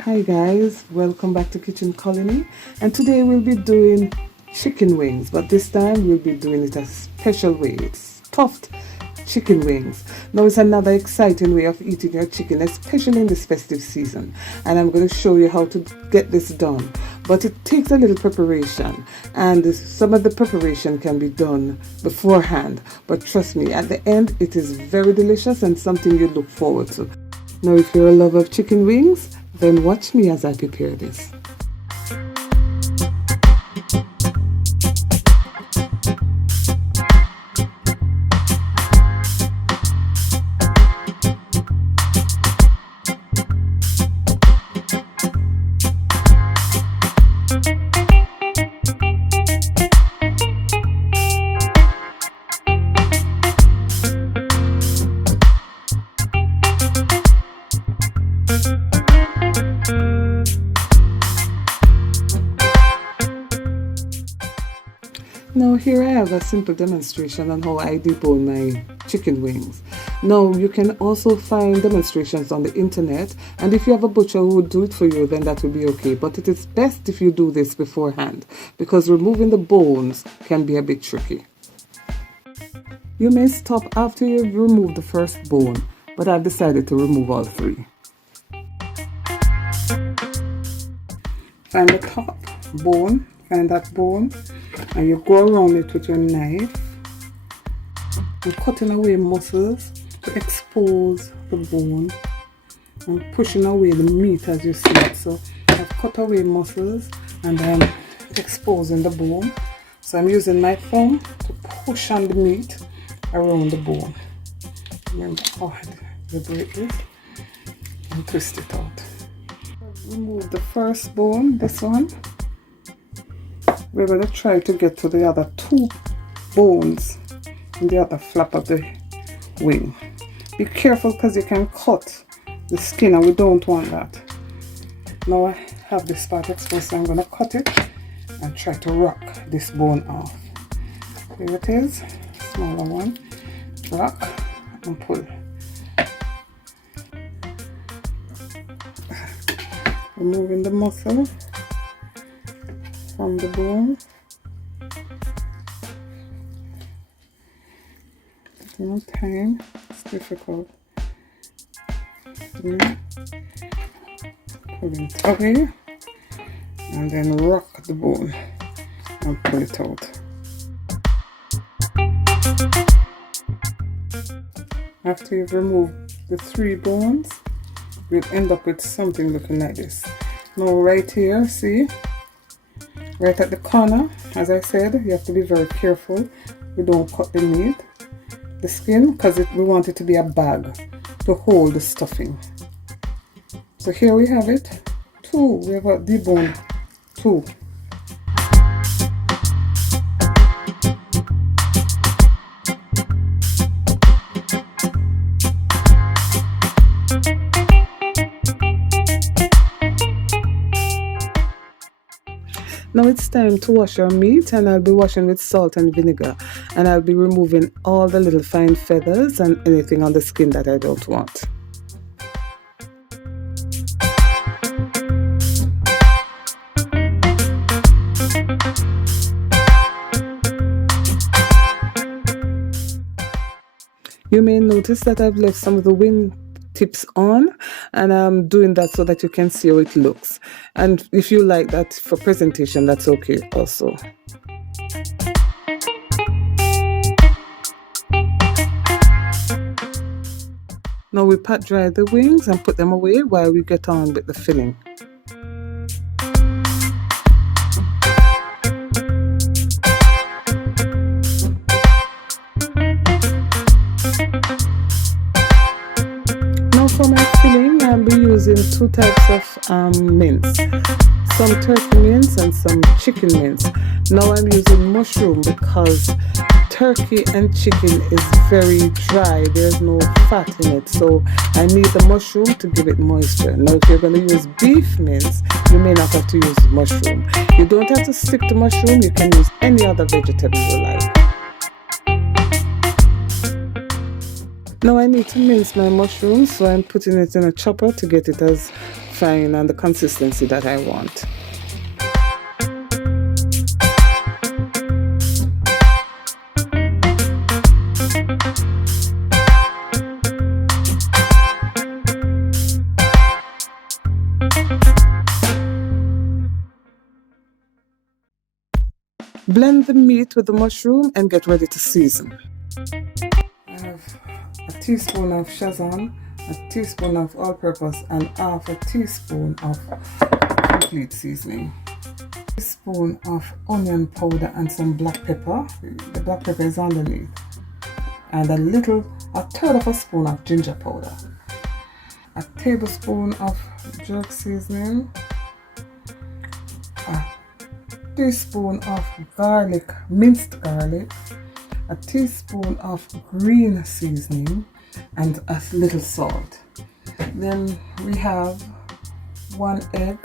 Hi guys, welcome back to Kitchen Kolony, and today we'll be doing chicken wings, but this time we'll be doing it a special way. It's stuffed chicken wings. Now it's another exciting way of eating your chicken, especially in this festive season, and I'm going to show you how to get this done. But it takes a little preparation, and some of the preparation can be done beforehand, but trust me, at the end it is very delicious and something you look forward to. Now if you're a lover of chicken wings, then watch me as I prepare this. Now here I have a simple demonstration on how I debone my chicken wings. Now you can also find demonstrations on the internet, and if you have a butcher who would do it for you, then that will be okay. But it is best if you do this beforehand, because removing the bones can be a bit tricky. You may stop after you've removed the first bone, but I've decided to remove all three. Find the top bone, find that bone, and you go around it with your knife and cutting away muscles to expose the bone and pushing away the meat as you see it. So I've cut away muscles and I'm exposing the bone. So I'm using my thumb to push on the meat around the bone. Remember, you break this and twist it out. Remove the first bone, this one. We're going to try to get to the other two bones in the other flap of the wing. Be careful because you can cut the skin and we don't want that. Now I have this part exposed, so I'm going to cut it and try to rock this bone off. Here it is, smaller one. Rock and pull. Removing the muscle from the bone. Taking my time, it's difficult. Pull it away and then rock the bone and pull it out. After you've removed the three bones, we'll end up with something looking like this. Now right here, see? Right at the corner, as I said, you have to be very careful. We don't cut the meat, the skin, because we want it to be a bag to hold the stuffing. So here we have it. We have got deboned two. Now it's time to wash our meat, and I'll be washing with salt and vinegar, and I'll be removing all the little fine feathers and anything on the skin that I don't want. You may notice that I've left some of the wing tips on, and I'm doing that so that you can see how it looks, and if you like that for presentation, that's okay also. Now we pat dry the wings and put them away while we get on with the filling. For my filling, I'll be using two types of mince, some turkey mince and some chicken mince. Now I'm using mushroom because turkey and chicken is very dry, there's no fat in it, so I need the mushroom to give it moisture. Now if you're going to use beef mince, you may not have to use mushroom. You don't have to stick to mushroom, you can use any other vegetable you like. Now I need to mince my mushrooms, so I'm putting it in a chopper to get it as fine and the consistency that I want. Blend the meat with the mushroom and get ready to season. I have a teaspoon of Shazam, a teaspoon of all-purpose, and half a teaspoon of complete seasoning. A teaspoon of onion powder and some black pepper. The black pepper is underneath. And a third of a spoon of ginger powder. A tablespoon of jerk seasoning. A teaspoon of garlic, minced garlic, a teaspoon of green seasoning, and a little salt. Then we have 1 egg,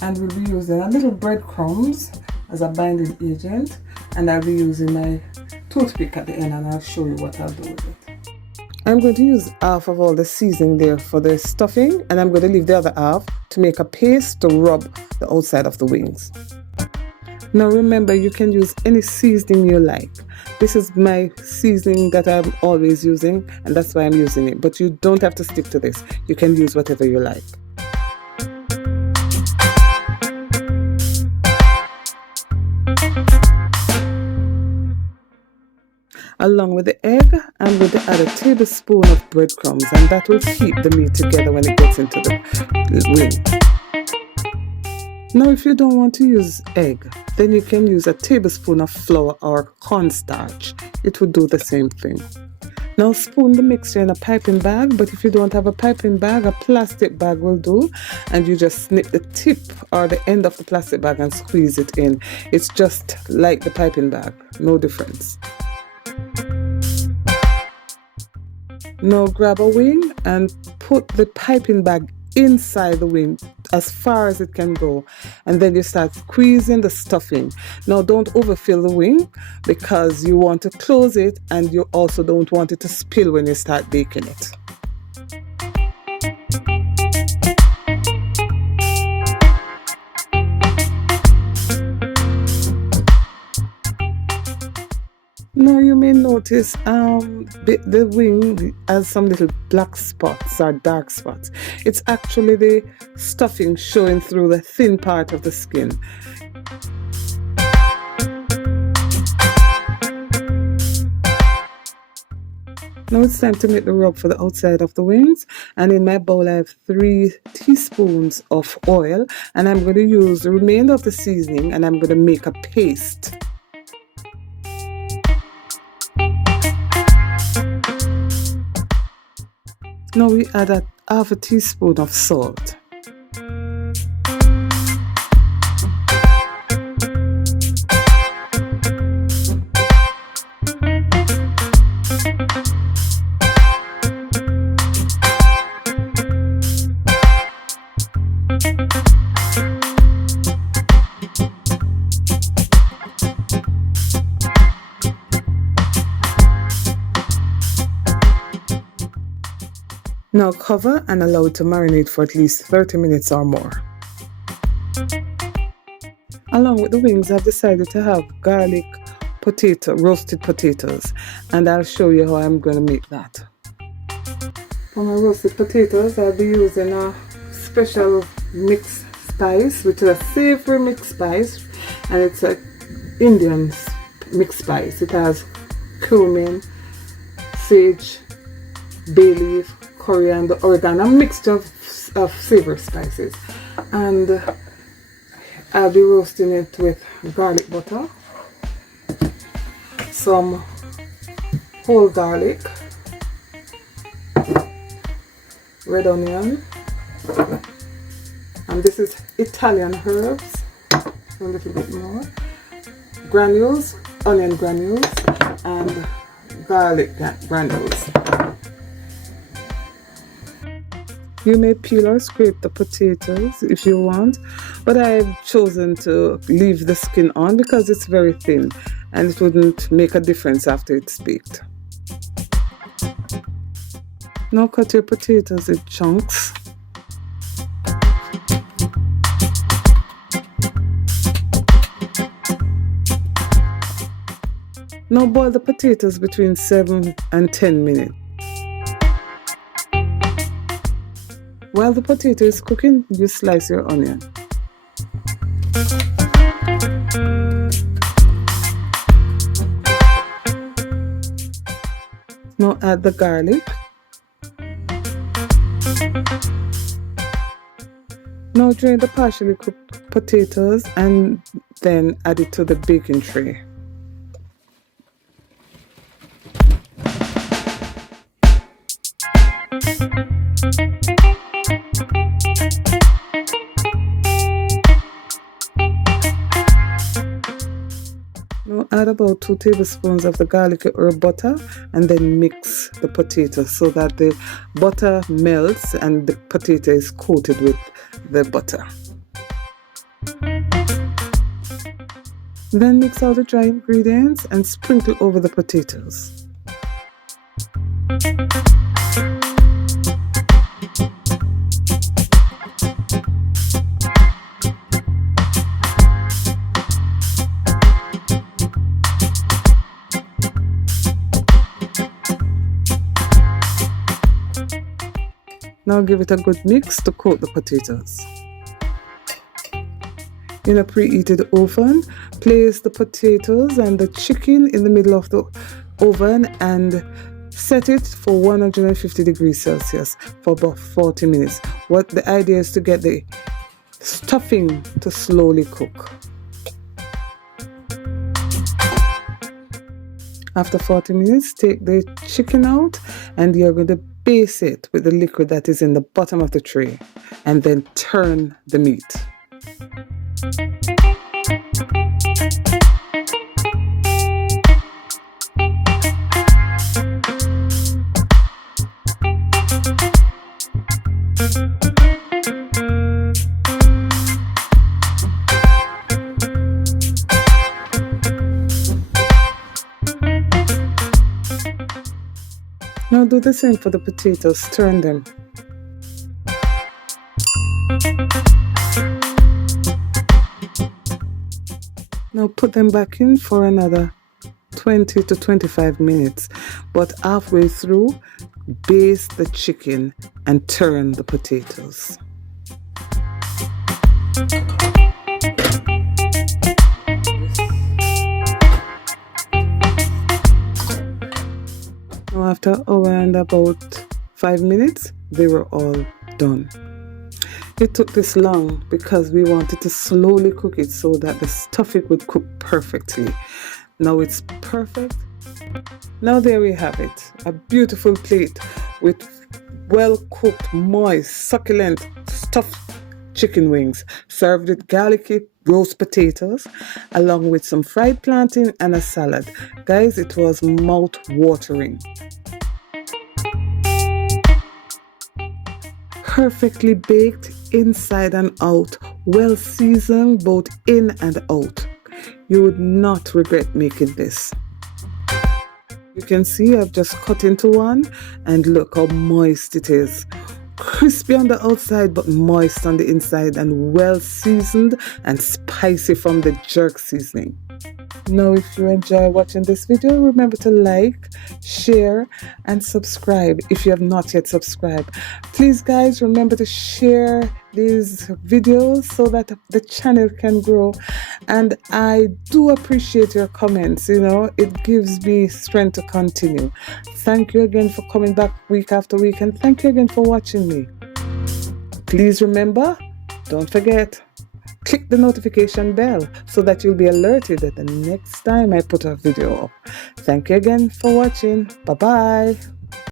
and we'll be using a little breadcrumbs as a binding agent, and I'll be using my toothpick at the end, and I'll show you what I'll do with it. I'm going to use half of all the seasoning there for the stuffing, and I'm going to leave the other half to make a paste to rub the outside of the wings. Now remember, you can use any seasoning you like. This is my seasoning that I'm always using, and that's why I'm using it. But you don't have to stick to this. You can use whatever you like. Along with the egg, I'm going to add a tablespoon of breadcrumbs, and that will keep the meat together when it gets into the wing. Now, if you don't want to use egg, then you can use a tablespoon of flour or cornstarch. It will do the same thing. Now spoon the mixture in a piping bag, but if you don't have a piping bag, a plastic bag will do, and you just snip the tip or the end of the plastic bag and squeeze it in. It's just like the piping bag, no difference. Now grab a wing and put the piping bag inside the wing as far as it can go, and then you start squeezing the stuffing. Now don't overfill the wing because you want to close it, and you also don't want it to spill when you start baking it. Now you may notice the wing has some little black spots or dark spots. It's actually the stuffing showing through the thin part of the skin. Now it's time to make the rub for the outside of the wings, and in my bowl I have 3 teaspoons of oil, and I'm going to use the remainder of the seasoning, and I'm going to make a paste. Now we add a half a teaspoon of salt. Now cover and allow it to marinate for at least 30 minutes or more. Along with the wings, I've decided to have garlic roasted potatoes, and I'll show you how I'm going to make that. For my roasted potatoes, I'll be using a special mixed spice, which is a savory mixed spice, and it's an Indian mixed spice. It has cumin, sage, bay leaf, coriander, oregano, a mixture of savory spices, and I'll be roasting it with garlic butter, some whole garlic, red onion, and this is Italian herbs, a little bit more, granules, onion granules, and garlic granules. You may peel or scrape the potatoes if you want, but I've chosen to leave the skin on because it's very thin and it wouldn't make a difference after it's baked. Now cut your potatoes in chunks Now boil the potatoes between 7 and 10 minutes. While the potato is cooking, you slice your onion. Now add the garlic. Now drain the partially cooked potatoes and then add it to the baking tray. Now add about 2 tablespoons of the garlic or butter and then mix the potato so that the butter melts and the potato is coated with the butter. Then mix all the dry ingredients and sprinkle over the potatoes. Now give it a good mix to coat the potatoes. In a preheated oven, place the potatoes and the chicken in the middle of the oven and set it for 150 degrees Celsius for about 40 minutes. What the idea is to get the stuffing to slowly cook. After 40 minutes, take the chicken out and you're going to base it with the liquid that is in the bottom of the tray and then turn the meat. Now do the same for the potatoes, turn them. Now put them back in for another 20 to 25 minutes, but halfway through, baste the chicken and turn the potatoes. Now after an hour and about 5 minutes, they were all done. It took this long because we wanted to slowly cook it so that the stuffing would cook perfectly. Now it's perfect. Now there we have it, a beautiful plate with well-cooked, moist, succulent, stuffed chicken wings served with garlicky roast potatoes along with some fried plantain and a salad. Guys, it was mouth-watering. Perfectly baked inside and out, well seasoned both in and out. You would not regret making this. You can see I've just cut into one and look how moist it is. Crispy on the outside but moist on the inside and well seasoned and spicy from the jerk seasoning. Now if you enjoy watching this video, remember to like, share and subscribe if you have not yet subscribed. Please guys, remember to share these videos so that the channel can grow, and I do appreciate your comments. It gives me strength to continue. Thank you again for coming back week after week, and thank you again for watching me. Please remember, don't forget, click the notification bell so that you'll be alerted at the next time I put a video up. Thank you again for watching. Bye bye.